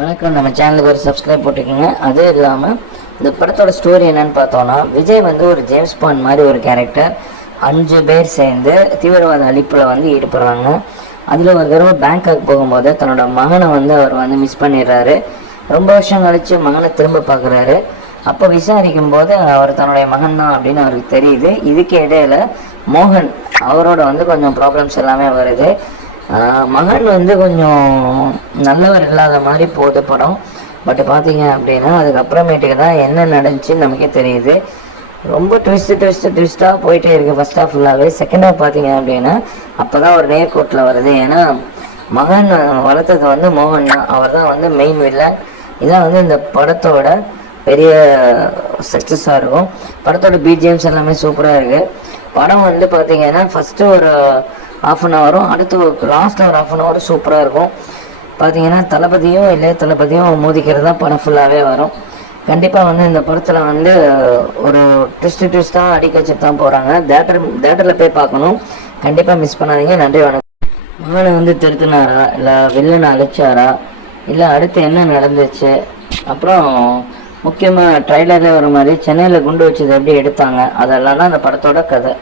வணக்கம். நம்ம சேனலுக்கு ஒரு சப்ஸ்கிரைப் போட்டுக்கோங்க. அது இல்லாமல் இந்த படத்தோட ஸ்டோரி என்னன்னு பார்த்தோன்னா, விஜய் வந்து ஒரு ஜேம்ஸ் பாண்ட் மாதிரி ஒரு கேரக்டர். 5 பேர் சேர்ந்து தீவிரவாத அழிப்பில் வந்து ஈடுபடுறாங்க. அதில் ஒரு தடவை பேங்காக் போகும்போது தன்னோட மகனை வந்து அவர் வந்து மிஸ் பண்ணிடுறாரு. ரொம்ப வருஷம் கழித்து மகனை திரும்ப பார்க்குறாரு. அப்போ விசாரிக்கும் போது அவர் தன்னுடைய மகன் தான் அப்படின்னு அவருக்கு தெரியுது. இதுக்கு இடையில மோகன் அவரோட வந்து கொஞ்சம் ப்ராப்ளம்ஸ் எல்லாமே வருது. மகன் வந்து கொஞ்சம் நல்லவர் இல்லாத மாதிரி போகுது படம். பட் பார்த்தீங்க அப்படின்னா அதுக்கப்புறமேட்டுக்கு தான் என்ன நடந்துச்சுன்னு நமக்கே தெரியுது. ரொம்ப ட்விஸ்ட்டாக போயிட்டே இருக்குது ஃபஸ்ட் ஹாஃப் ஃபுல்லாகவே. செகண்ட் ஹாஃப் பார்த்தீங்க அப்படின்னா அப்போ தான் ஒரு நேர்கோட்டில் வருது. ஏன்னா மகன் வளர்த்தது வந்து மோகன் தான். அவர் தான் வந்து மெயின் வில்லன். இதான் வந்து இந்த படத்தோட பெரிய சக்ஸஸாக இருக்கும். படத்தோட பிஜிஎம்ஸ் எல்லாமே சூப்பராக இருக்குது. படம் வந்து பார்த்தீங்கன்னா ஃபஸ்ட்டு ஒரு ½ அன் ஹவரும் அடுத்து லாஸ்ட்டில் ஒரு ½ அன் ஹவர் சூப்பராக இருக்கும். பார்த்தீங்கன்னா தளபதியும் இளைய தளபதியும் மோதிக்கிறது தான் படம் ஃபுல்லாகவே வரும். கண்டிப்பாக வந்து இந்த படத்தில் வந்து ஒரு ட்விஸ்ட்டாக அடிக்க வச்சுட்டு தான் போகிறாங்க. தேட்டரில் போய் பார்க்கணும். கண்டிப்பாக மிஸ் பண்ணாதீங்க. நன்றி, வணக்கம். மகனை வந்து திருத்தினாரா, இல்லை வில்லனை அழிச்சாரா, இல்லை அடுத்து என்ன நடந்துச்சு, அப்புறம் முக்கியமாக ட்ரைலரில் வர மாதிரி சென்னையில் குண்டு வச்சது எப்படி எடுத்தாங்க, அதெல்லாம் தான் அந்த படத்தோட கதை.